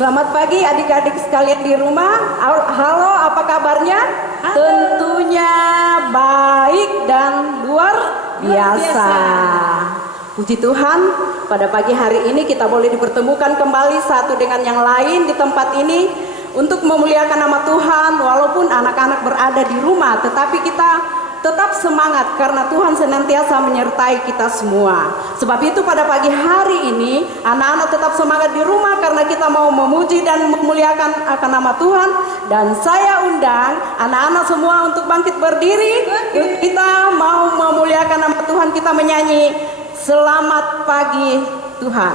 Selamat pagi adik-adik sekalian di rumah. Halo, apa kabarnya? Halo. Tentunya baik dan luar biasa. Puji Tuhan, pada pagi hari ini kita boleh dipertemukan kembali satu dengan yang lain di tempat ini untuk memuliakan nama Tuhan. Walaupun anak-anak berada di rumah, tetapi kita tetap semangat karena Tuhan senantiasa menyertai kita semua. Sebab itu pada pagi hari ini anak-anak tetap semangat di rumah karena kita mau memuji dan memuliakan akan nama Tuhan. Dan saya undang anak-anak semua untuk bangkit berdiri. Kita mau memuliakan nama Tuhan, kita menyanyi Selamat Pagi Tuhan.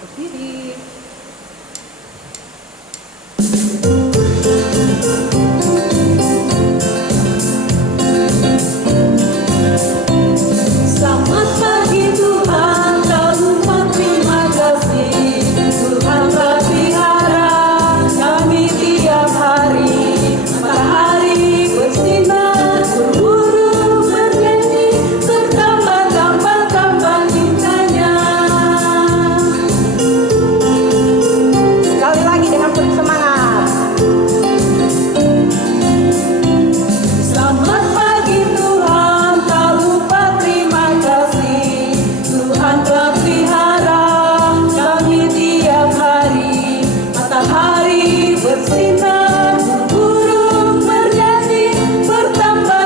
Berdiri. Selamat pagi Tuhan, kau umat terima kasih. Tuhan pelihara kami tiap hari. Matahari bersinar, burung bernyanyi, bertambah cintanya. Sekali lagi dengan penuh semangat. Selamat pagi Tuhan, kau lupa terima kasih. Tuhan telah pelihara kami tiap hari. Matahari bersinar, burung bernyanyi, bertambah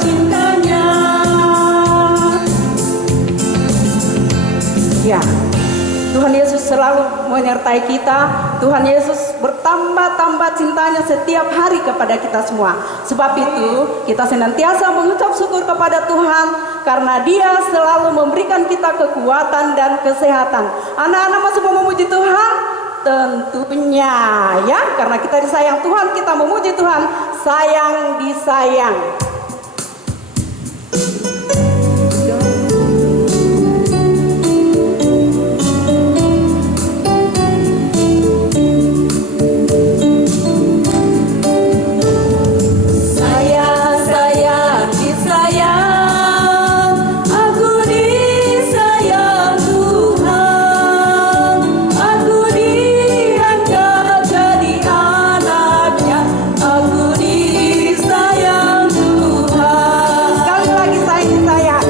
cintanya. Ya, Tuhan Yesus selalu menyertai kita. Tuhan Yesus bertambah cintanya setiap hari kepada kita semua. Sebab itu kita senantiasa mengucap syukur kepada Tuhan karena Dia selalu memberikan kita kekuatan dan kesehatan. Anak-anak masih mau memuji Tuhan? Tentunya ya, karena kita disayang Tuhan, kita memuji Tuhan. Sayang disayang. Disayang, aku disayang Tuhan. Aku diangkat jadi anaknya. Aku disayang Tuhan. Sekali lagi saya disayang.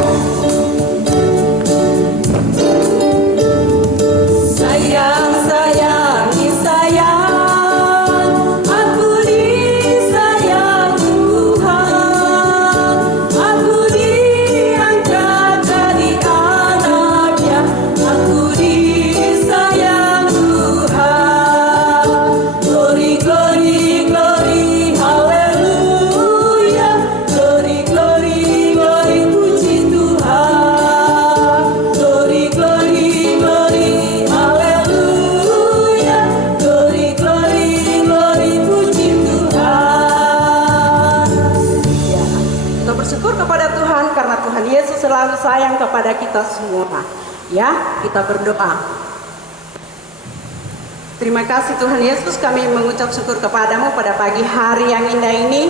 Sayang, disayang. Aku disayang Tuhan. Aku diangkat jadi anaknya. Aku disayang Tuhan. Glory, glory, glory, haleluya. Glory, glory, glory, puji Tuhan. Glory, glory, glory, haleluya. Glory, glory, glory, puji Tuhan. Ya, kita bersyukur kepada Tuhan karena Tuhan Yesus selalu sayang kepada kita semua. Ya, kita berdoa. Terima kasih Tuhan Yesus, kami mengucap syukur kepadamu pada pagi hari yang indah ini.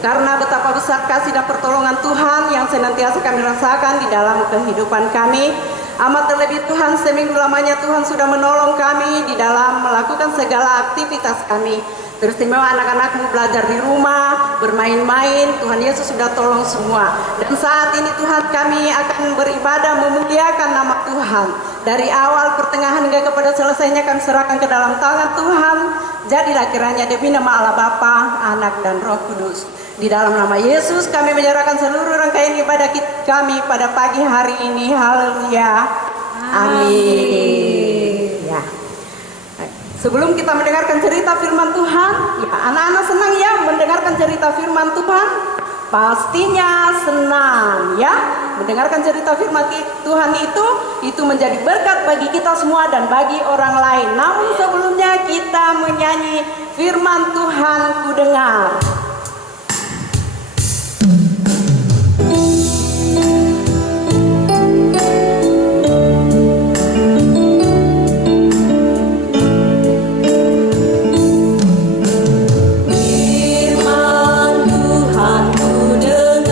Karena betapa besar kasih dan pertolongan Tuhan yang senantiasa kami rasakan di dalam kehidupan kami. Amat terlebih Tuhan, seminggu lamanya Tuhan sudah menolong kami di dalam melakukan segala aktivitas kami. Teristimewa anak-anakmu belajar di rumah, bermain-main, Tuhan Yesus sudah tolong semua. Dan saat ini Tuhan kami akan beribadah memuliakan nama Tuhan. Dari awal, pertengahan hingga kepada selesainya kami serahkan ke dalam tangan Tuhan. Jadilah kiranya demi nama Allah Bapa, Anak dan Roh Kudus. Di dalam nama Yesus kami menyerahkan seluruh rangkaian ibadah kami pada pagi hari ini. Haleluya. Amin. Ya. Sebelum kita mendengarkan cerita firman Tuhan, ya, anak-anak senang ya mendengarkan cerita firman Tuhan? Pastinya senang ya. Mendengarkan cerita firman Tuhan itu menjadi berkat bagi kita semua dan bagi orang lain. Namun sebelumnya kita menyanyi firman Tuhan ku dengar. Firman Tuhan ku dengar.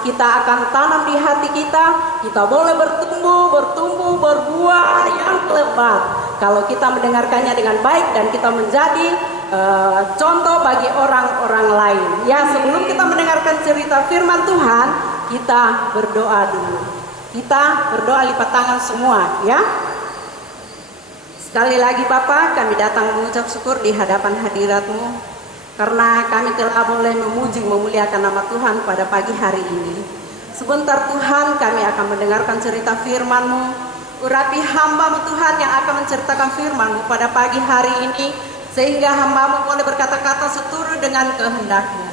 kita akan tanam di hati kita boleh bertumbuh, berbuah yang lebat. Kalau kita mendengarkannya dengan baik dan kita menjadi contoh bagi orang-orang lain. Ya, sebelum kita mendengarkan cerita firman Tuhan, kita berdoa dulu. Kita berdoa lipat tangan semua, ya. Sekali lagi Bapa, kami datang mengucap syukur di hadapan hadirat-Mu karena kami telah boleh memuji memuliakan nama Tuhan pada pagi hari ini. Sebentar Tuhan, kami akan mendengarkan cerita firman-Mu. Urapi hamba-Mu Tuhan yang akan menceritakan firman-Mu pada pagi hari ini, sehingga hamba-Mu boleh berkata-kata seturut dengan kehendak-Mu.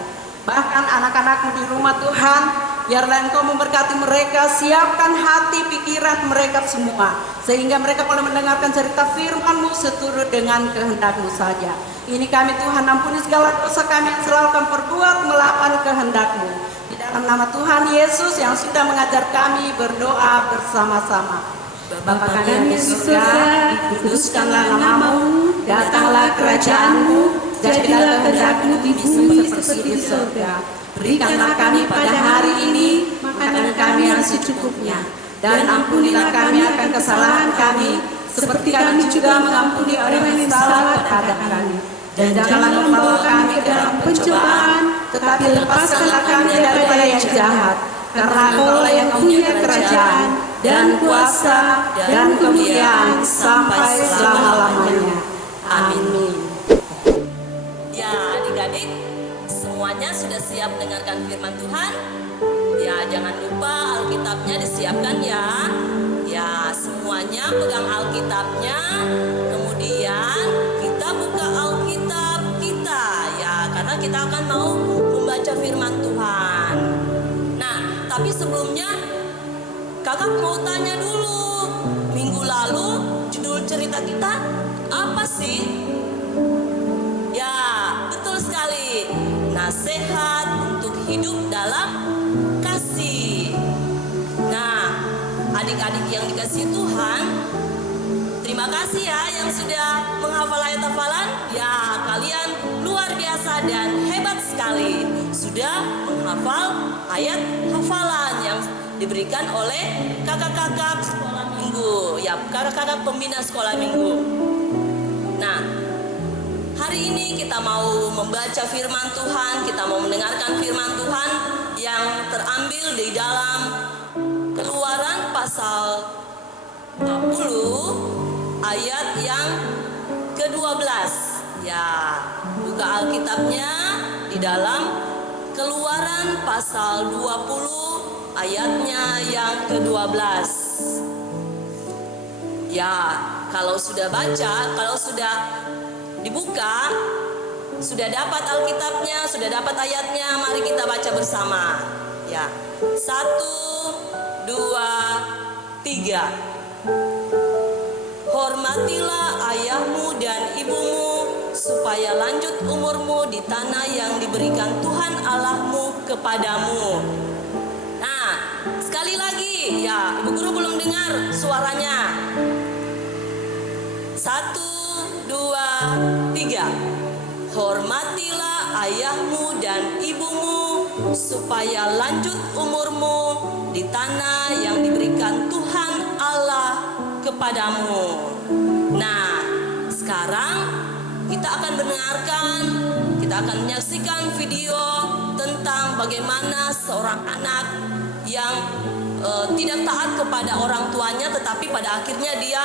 Bahkan anak-anak-Mu di rumah Tuhan, biarlah Engkau memberkati mereka, siapkan hati pikiran mereka semua, sehingga mereka boleh mendengarkan cerita firman-Mu seturut dengan kehendak-Mu saja. Ini kami Tuhan, ampuni segala dosa kami yang selalu kami perbuat melawan kehendak-Mu. Di dalam nama Tuhan Yesus yang sudah mengajar kami berdoa bersama-sama. Bapa kami di surga, dikuduskanlah nama-Mu, datanglah kerajaan-Mu, jadilah kehendak-Mu di bumi seperti di surga. Berikanlah kami pada hari ini makanan kami yang secukupnya, dan ampunilah kami akan kesalahan kami, seperti kami juga mengampuni orang yang salah kepada kami. Dan janganlah membawa kami ke dalam pencobaan, tetapi lepaskanlah kami daripada yang jahat. Karena Engkau yang punya kerajaan dan kuasa dan kemuliaan sampai selama-lamanya. Amin. Ya, adik-adik, semuanya sudah siap dengarkan firman Tuhan? Ya, jangan lupa Alkitabnya disiapkan ya. Ya, semuanya pegang Alkitabnya. Kemudian kita buka Alkitab kita ya, karena kita akan mau membaca firman Tuhan. Nah, tapi sebelumnya kakak mau tanya dulu, minggu lalu judul cerita kita apa sih? Ya, betul sekali. Nasihat untuk hidup dalam kasih. Nah, adik-adik yang dikasihi Tuhan, terima kasih ya yang sudah menghafal ayat hafalan. Ya, kalian luar biasa dan hebat sekali. Sudah menghafal ayat hafalan yang diberikan oleh kakak-kakak sekolah minggu. Ya, kakak-kakak pembina sekolah minggu. Nah, hari ini kita mau membaca firman Tuhan, kita mau mendengarkan firman Tuhan yang terambil di dalam Keluaran pasal 20 ayat yang ke-12. Ya, buka Alkitabnya di dalam Keluaran pasal 20 ayatnya yang ke-12. Ya, kalau sudah baca, kalau sudah dibuka, sudah dapat Alkitabnya, sudah dapat ayatnya, mari kita baca bersama. Ya, 1, 2, 3. Hormatilah ayahmu dan ibumu, supaya lanjut umurmu di tanah yang diberikan Tuhan Allahmu kepadamu. Nah, sekali lagi, ya, ibu guru belum dengar suaranya. 1, 2, 3. Hormatilah ayahmu dan ibumu, supaya lanjut umurmu di tanah yang diberikan Tuhan Allah kepadamu. Nah, sekarang kita akan mendengarkan, kita akan menyaksikan video tentang bagaimana seorang anak yang tidak taat kepada orang tuanya, tetapi pada akhirnya dia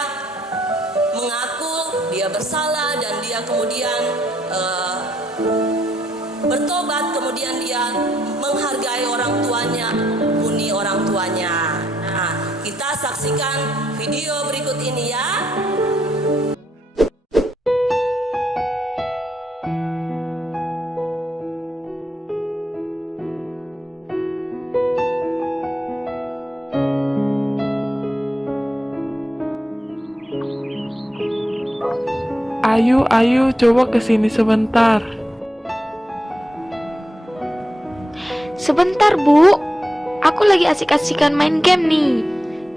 mengaku dia bersalah dan dia kemudian bertobat, kemudian dia menghargai orang tuanya, mengampuni orang tuanya. Nah, kita saksikan video berikut ini ya. Ayu, coba kesini sebentar. Sebentar, Bu. Aku lagi asik-asikan main game nih.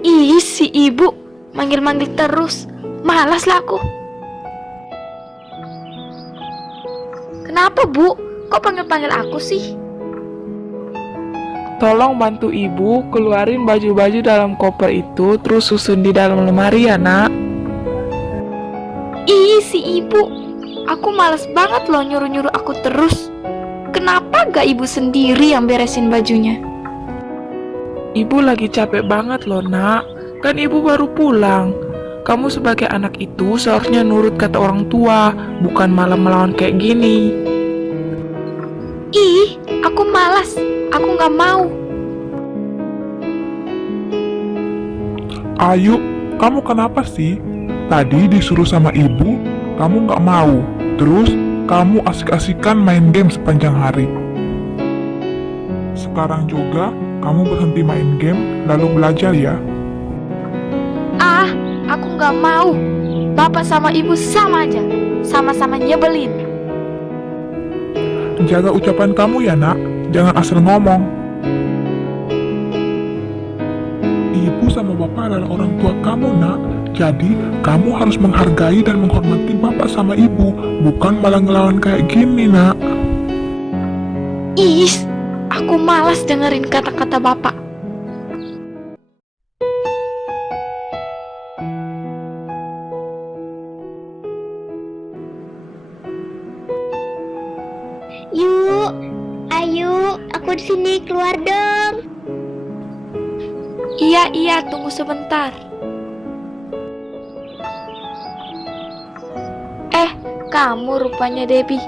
Ih, si ibu manggil-manggil terus. Malas lah aku. Kenapa, Bu? Kok panggil-panggil aku sih? Tolong bantu ibu keluarin baju-baju dalam koper itu, terus susun di dalam lemari ya, nak. Ih, si ibu. Aku males banget loh nyuruh-nyuruh aku terus. Kenapa gak ibu sendiri yang beresin bajunya? Ibu lagi capek banget loh, nak. Kan ibu baru pulang. Kamu sebagai anak itu seharusnya nurut kata orang tua, bukan malah melawan kayak gini. Ih, aku malas. Aku gak mau. Ayu, kamu kenapa sih? Tadi disuruh sama ibu, kamu nggak mau. Terus, kamu asik-asikan main game sepanjang hari. Sekarang juga, kamu berhenti main game, lalu belajar ya. Ah, aku gak mau. Bapak sama ibu sama aja. Sama-sama nyebelin. Jaga ucapan kamu ya, nak. Jangan asal ngomong. Ibu sama bapak adalah orang tua kamu, nak. Jadi, kamu harus menghargai dan menghormati bapak sama ibu, bukan malah ngelawan kayak gini, nak. Ih, aku malas dengerin kata-kata bapak. Yuk, ayo, aku di sini, keluar dong. Iya, tunggu sebentar. Kamu rupanya Debbie.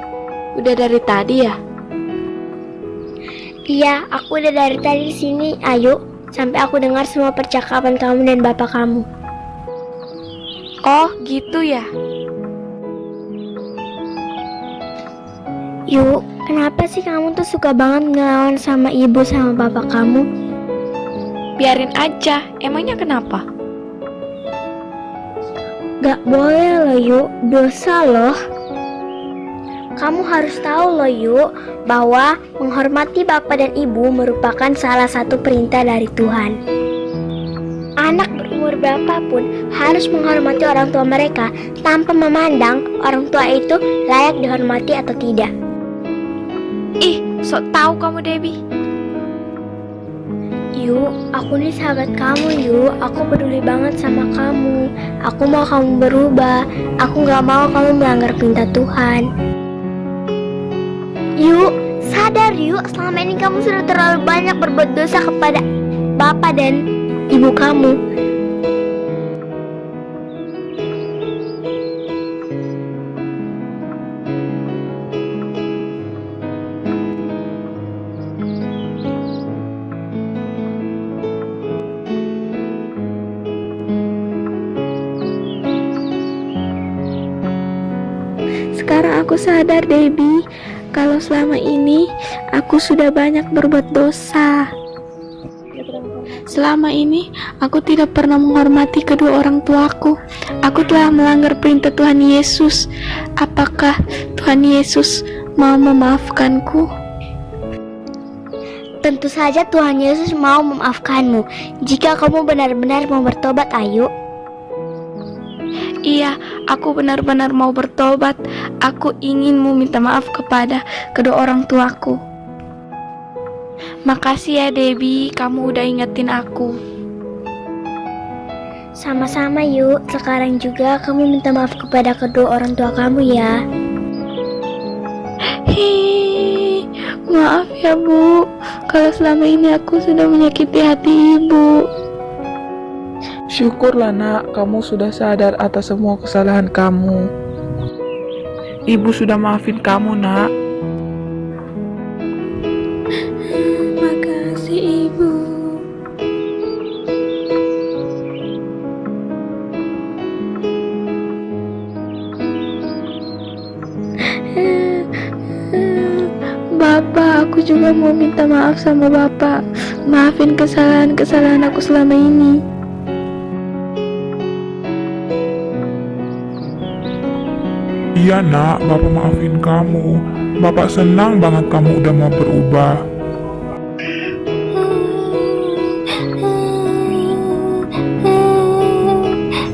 Udah dari tadi ya? Iya, aku udah dari tadi di sini. Ayo, sampai aku dengar semua percakapan kamu dan bapak kamu. Oh, gitu ya? Yuk, kenapa sih kamu tuh suka banget ngelawan sama ibu sama bapak kamu? Biarin aja, emangnya kenapa? Gak boleh loh, Yuk, dosa loh. Kamu harus tahu loh, Yuk, bahwa menghormati bapak dan ibu merupakan salah satu perintah dari Tuhan. Anak berumur berapapun harus menghormati orang tua mereka tanpa memandang orang tua itu layak dihormati atau tidak. Ih, sok tahu kamu Debbie. Yuk, aku nih sahabat kamu, Yuk. Aku peduli banget sama kamu. Aku mau kamu berubah. Aku gak mau kamu melanggar perintah Tuhan. Yuk, sadar Yuk. Selama ini kamu sudah terlalu banyak berbuat dosa kepada bapak dan ibu kamu. Sekarang aku sadar, Debbie, kalau selama ini aku sudah banyak berbuat dosa. Selama ini aku tidak pernah menghormati kedua orang tuaku. Aku telah melanggar perintah Tuhan Yesus. Apakah Tuhan Yesus mau memaafkanku? Tentu saja Tuhan Yesus mau memaafkanmu jika kamu benar-benar mau bertobat, Ayu. Iya, aku benar-benar mau bertobat. Aku ingin meminta maaf kepada kedua orang tuaku. Makasih ya Debbie, kamu udah ingetin aku. Sama-sama Yuk, sekarang juga kamu minta maaf kepada kedua orang tua kamu ya. Hei, maaf ya Bu, kalau selama ini aku sudah menyakiti hati Ibu. Syukurlah nak, kamu sudah sadar atas semua kesalahan kamu. Ibu sudah maafin kamu nak. Makasih Ibu. Bapak, aku juga mau minta maaf sama Bapak. Maafin kesalahan-kesalahan aku selama ini. Iya nak, bapak maafin kamu. Bapak senang banget kamu udah mau berubah.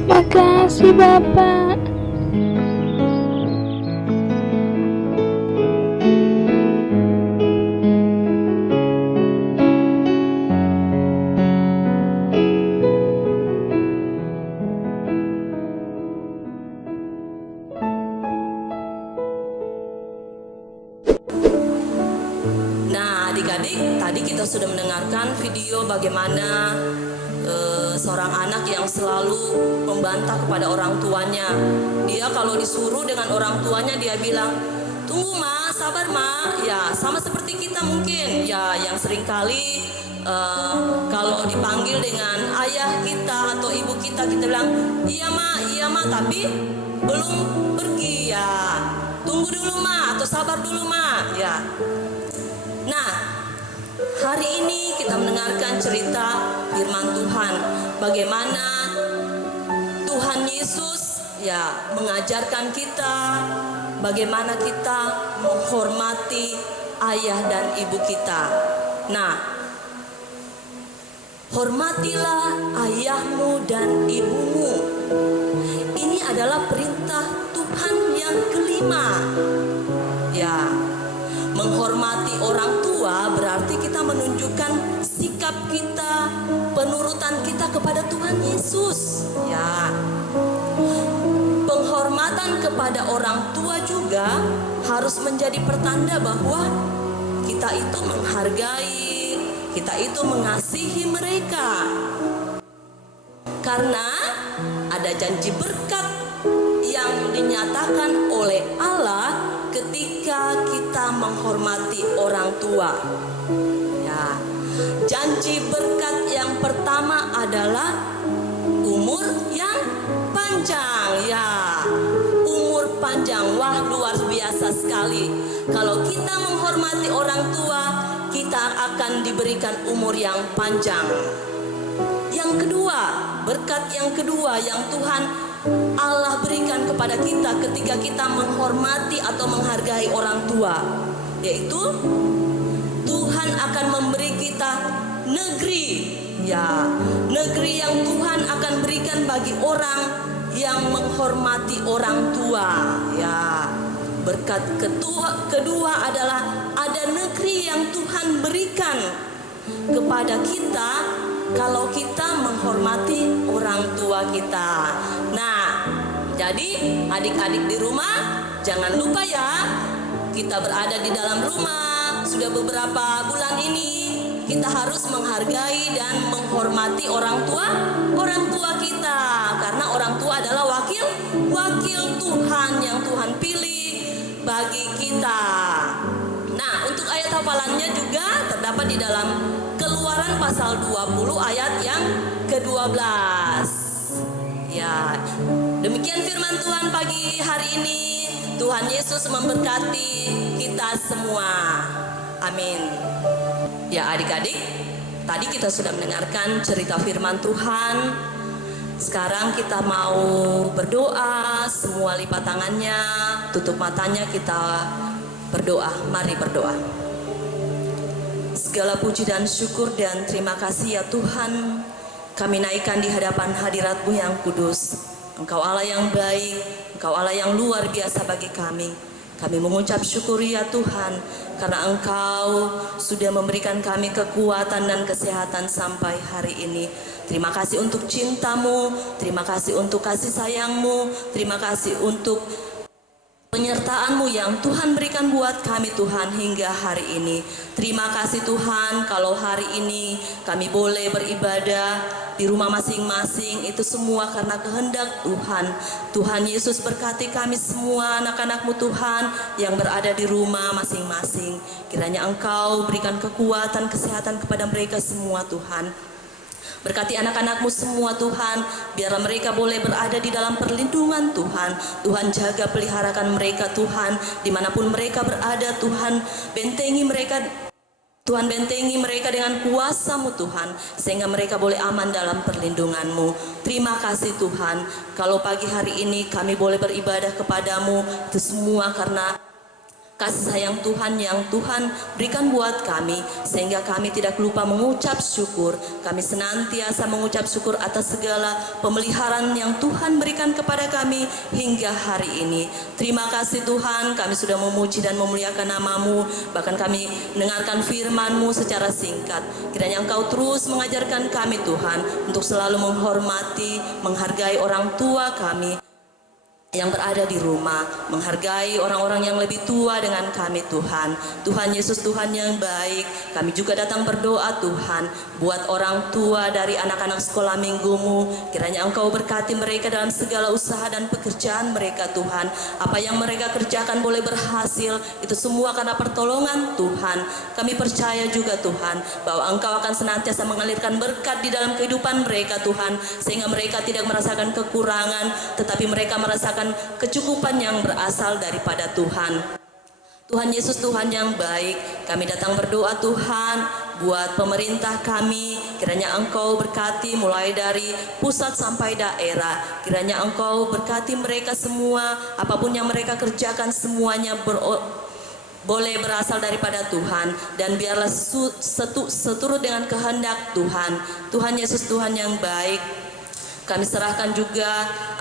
Makasih Bapak. kita sudah mendengarkan video bagaimana seorang anak yang selalu membantah kepada orang tuanya. Dia kalau disuruh dengan orang tuanya dia bilang, tunggu ma, sabar ma. Ya sama seperti kita mungkin ya, yang seringkali kalau dipanggil dengan ayah kita atau ibu kita bilang iya ma, tapi belum pergi ya, tunggu dulu ma atau sabar dulu ma ya. Nah, hari ini kita mendengarkan cerita firman Tuhan, bagaimana Tuhan Yesus ya mengajarkan kita bagaimana kita menghormati ayah dan ibu kita. Nah, hormatilah ayahmu dan ibumu. Ini adalah perintah Tuhan yang kelima. Ya, menghormati orang tua berarti kita menunjukkan sikap kita, penurutan kita kepada Tuhan Yesus. Ya, penghormatan kepada orang tua juga harus menjadi pertanda bahwa kita itu menghargai, kita itu mengasihi mereka. Karena ada janji berkat yang dinyatakan oleh Allah ketika kita menghormati orang tua. Ya, janji berkat yang pertama adalah umur yang panjang. Ya, umur panjang. Wah, luar biasa sekali. Kalau kita menghormati orang tua, kita akan diberikan umur yang panjang. Yang kedua, berkat yang kedua yang Tuhan Allah berikan kepada kita ketika kita menghormati atau menghargai orang tua, yaitu Tuhan akan memberi kita negeri. Ya, negeri yang Tuhan akan berikan bagi orang yang menghormati orang tua. Ya, berkat kedua adalah ada negeri yang Tuhan berikan kepada kita kalau kita menghormati orang tua kita. Nah, jadi adik-adik di rumah jangan lupa ya, kita berada di dalam rumah sudah beberapa bulan ini, kita harus menghargai dan menghormati orang tua kita, karena orang tua adalah wakil Tuhan yang Tuhan pilih bagi kita. Nah, untuk ayat hafalannya juga terdapat di dalam Keluaran pasal 20 ayat yang ke-12. Ya, demikian firman Tuhan pagi hari ini. Tuhan Yesus memberkati kita semua. Amin. Ya adik-adik, tadi kita sudah mendengarkan cerita firman Tuhan. Sekarang kita mau berdoa. Semua lipat tangannya, tutup matanya, kita berdoa. Mari berdoa. Segala puji dan syukur dan terima kasih ya Tuhan, kami naikkan di hadapan hadirat-Mu yang kudus. Engkau Allah yang baik, Engkau Allah yang luar biasa bagi kami. Kami mengucap syukur ya Tuhan, karena Engkau sudah memberikan kami kekuatan dan kesehatan sampai hari ini. Terima kasih untuk cinta-Mu, terima kasih untuk kasih sayang-Mu, terima kasih untuk penyertaan-Mu yang Tuhan berikan buat kami Tuhan hingga hari ini. Terima kasih Tuhan kalau hari ini kami boleh beribadah di rumah masing-masing, itu semua karena kehendak Tuhan. Tuhan Yesus berkati kami semua anak-anak-Mu Tuhan yang berada di rumah masing-masing. Kiranya Engkau berikan kekuatan, kesehatan kepada mereka semua Tuhan. Berkati anak-anak-Mu semua Tuhan, biarlah mereka boleh berada di dalam perlindungan Tuhan. Tuhan jaga peliharakan mereka Tuhan, dimanapun mereka berada Tuhan, bentengi mereka Tuhan, bentengi mereka dengan kuasa-Mu Tuhan, sehingga mereka boleh aman dalam perlindungan-Mu. Terima kasih Tuhan, kalau pagi hari ini kami boleh beribadah kepada-Mu, itu semua karena kasih sayang Tuhan yang Tuhan berikan buat kami, sehingga kami tidak lupa mengucap syukur. Kami senantiasa mengucap syukur atas segala pemeliharaan yang Tuhan berikan kepada kami hingga hari ini. Terima kasih Tuhan, kami sudah memuji dan memuliakan nama-Mu, bahkan kami mendengarkan firman-Mu secara singkat. Kiranya Engkau terus mengajarkan kami Tuhan untuk selalu menghormati, menghargai orang tua kami. yang berada di rumah, menghargai orang-orang yang lebih tua dengan kami Tuhan. Tuhan Yesus, Tuhan yang baik, kami juga datang berdoa Tuhan, buat orang tua dari anak-anak sekolah minggumu, kiranya Engkau berkati mereka dalam segala usaha dan pekerjaan mereka Tuhan. Apa yang mereka kerjakan boleh berhasil, itu semua karena pertolongan Tuhan. Kami percaya juga Tuhan, bahwa Engkau akan senantiasa mengalirkan berkat di dalam kehidupan mereka Tuhan, sehingga mereka tidak merasakan kekurangan, tetapi mereka merasakan kecukupan yang berasal daripada Tuhan. Tuhan Yesus, Tuhan yang baik, kami datang berdoa Tuhan buat pemerintah kami, kiranya Engkau berkati mulai dari pusat sampai daerah, kiranya Engkau berkati mereka semua, apapun yang mereka kerjakan semuanya boleh berasal daripada Tuhan, dan biarlah seturut dengan kehendak Tuhan. Tuhan Yesus, Tuhan yang baik, kami serahkan juga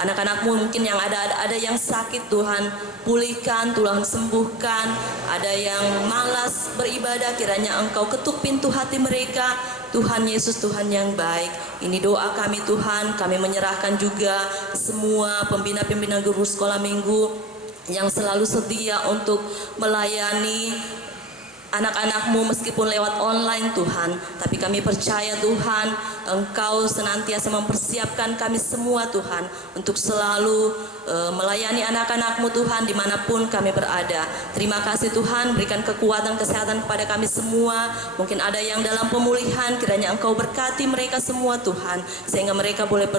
anak-anakmu mungkin yang ada yang sakit Tuhan, pulihkan, Tuhan sembuhkan. Ada yang malas beribadah, kiranya Engkau ketuk pintu hati mereka. Tuhan Yesus, Tuhan yang baik, ini doa kami Tuhan. Kami menyerahkan juga semua pembina-pembina guru sekolah minggu yang selalu setia untuk melayani anak-anakmu meskipun lewat online Tuhan. Tapi kami percaya Tuhan, Engkau senantiasa mempersiapkan kami semua Tuhan, untuk selalu melayani anak-anakmu Tuhan dimanapun kami berada. Terima kasih Tuhan, berikan kekuatan kesehatan kepada kami semua. Mungkin ada yang dalam pemulihan, kiranya Engkau berkati mereka semua Tuhan, sehingga mereka boleh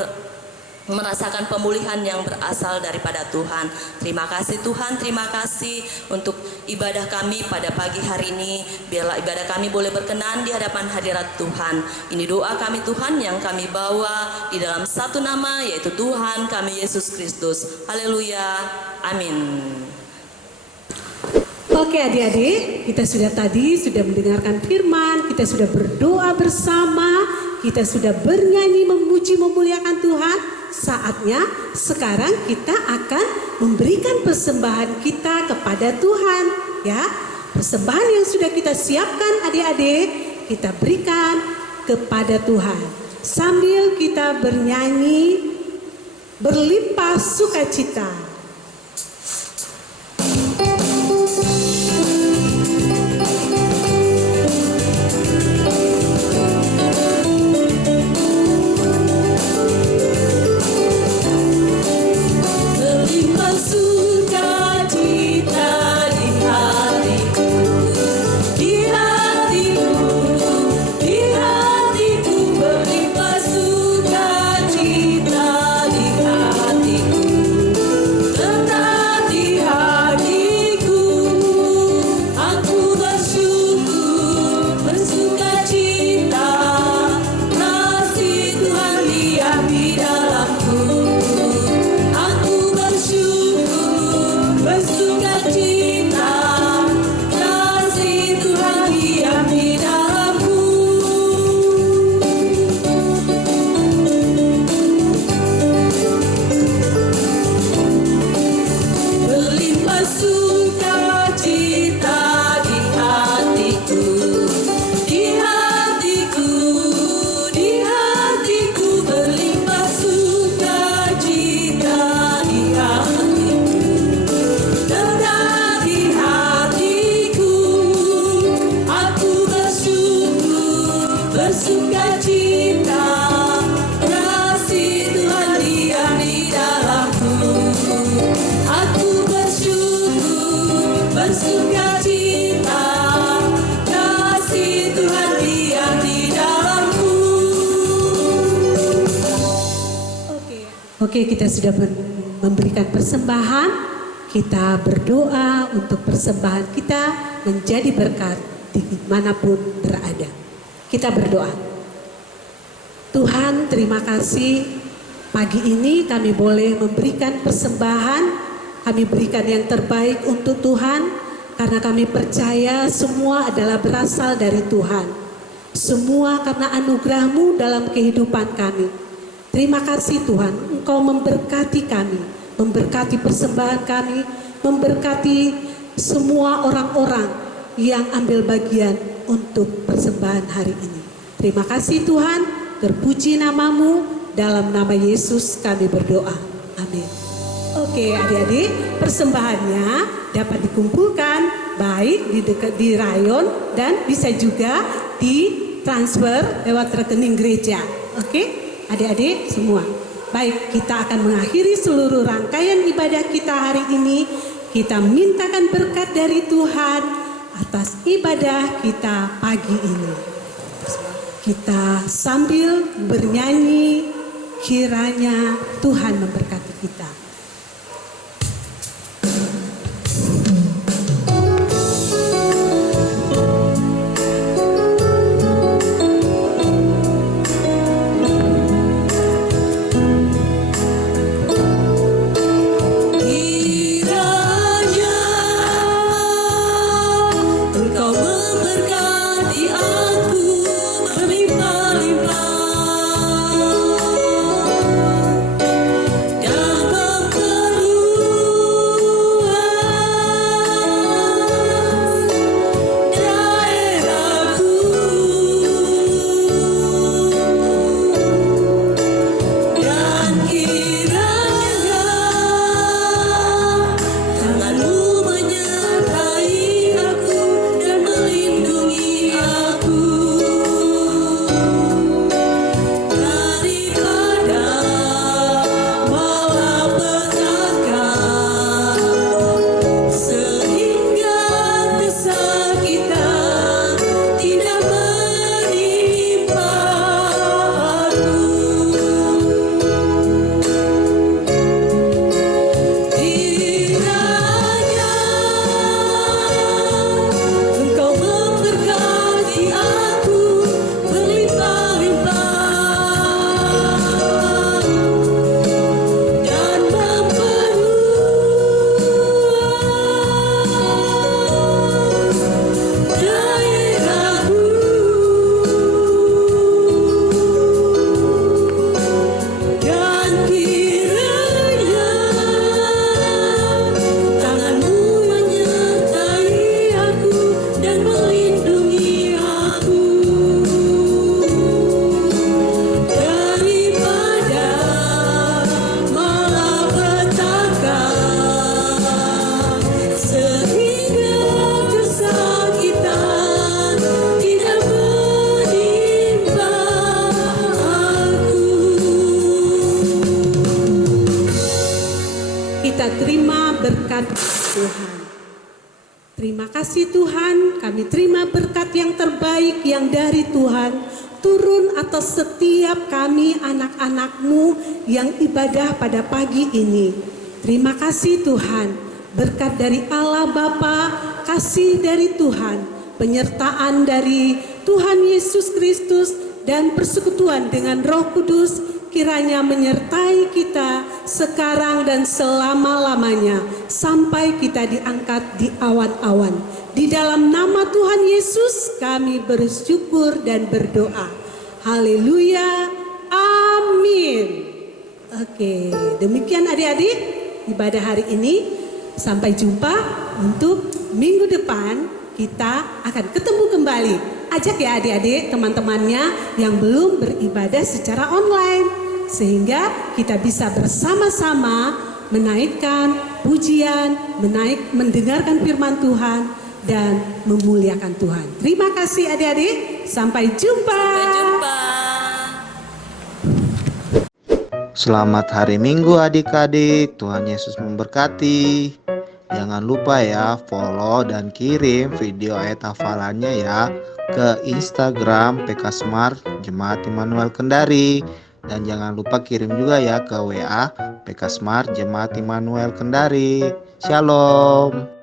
merasakan pemulihan yang berasal daripada Tuhan. Terima kasih Tuhan, terima kasih untuk ibadah kami pada pagi hari ini. Biarlah ibadah kami boleh berkenan di hadapan hadirat Tuhan. Ini doa kami Tuhan yang kami bawa di dalam satu nama, yaitu Tuhan kami Yesus Kristus. Haleluya, amin. Oke adik-adik, kita sudah mendengarkan firman, kita sudah berdoa bersama, kita sudah bernyanyi memuji memuliakan Tuhan. Saatnya sekarang kita akan memberikan persembahan kita kepada Tuhan, ya. Persembahan yang sudah kita siapkan adik-adik, kita berikan kepada Tuhan sambil kita bernyanyi berlimpah sukacita. Oke, kita sudah memberikan persembahan. Kita berdoa untuk persembahan kita menjadi berkat dimanapun berada. Kita berdoa. Tuhan, terima kasih pagi ini kami boleh memberikan persembahan. Kami berikan yang terbaik untuk Tuhan, karena kami percaya semua adalah berasal dari Tuhan. Semua karena anugerah-Mu dalam kehidupan kami. Terima kasih Tuhan, Engkau memberkati kami, memberkati persembahan kami, memberkati semua orang-orang yang ambil bagian untuk persembahan hari ini. Terima kasih Tuhan, terpuji nama-Mu, dalam nama Yesus kami berdoa. Amin. Oke adik-adik, persembahannya dapat dikumpulkan baik di rayon dan bisa juga ditransfer lewat rekening gereja. Oke adik-adik semua. Baik, kita akan mengakhiri seluruh rangkaian ibadah kita hari ini. Kita mintakan berkat dari Tuhan atas ibadah kita pagi ini. Kita sambil bernyanyi, kiranya Tuhan memberkati kita. Kita terima berkat Tuhan. Terima kasih Tuhan, kami terima berkat yang terbaik yang dari Tuhan turun atas setiap kami anak-anak-Mu yang ibadah pada pagi ini. Terima kasih Tuhan, berkat dari Allah Bapa, kasih dari Tuhan, penyertaan dari Tuhan Yesus Kristus dan persekutuan dengan Roh Kudus kiranya menyertai kita sekarang dan selama-lamanya sampai kita diangkat di awan-awan. Di dalam nama Tuhan Yesus kami bersyukur dan berdoa. Haleluya. Amin. Oke, demikian adik-adik ibadah hari ini. Sampai jumpa untuk minggu depan, kita akan ketemu kembali. Ajak ya adik-adik teman-temannya yang belum beribadah secara online, sehingga kita bisa bersama-sama menaikkan pujian, mendengarkan firman Tuhan dan memuliakan Tuhan. Terima kasih adik-adik, sampai jumpa. Sampai jumpa. Selamat hari Minggu adik-adik, Tuhan Yesus memberkati. Jangan lupa ya follow dan kirim video ayat hafalannya ya ke Instagram PK Smart Jemaat Immanuel Kendari. Dan jangan lupa kirim juga ya ke WA PK Smart Jemaat Immanuel Kendari. Shalom.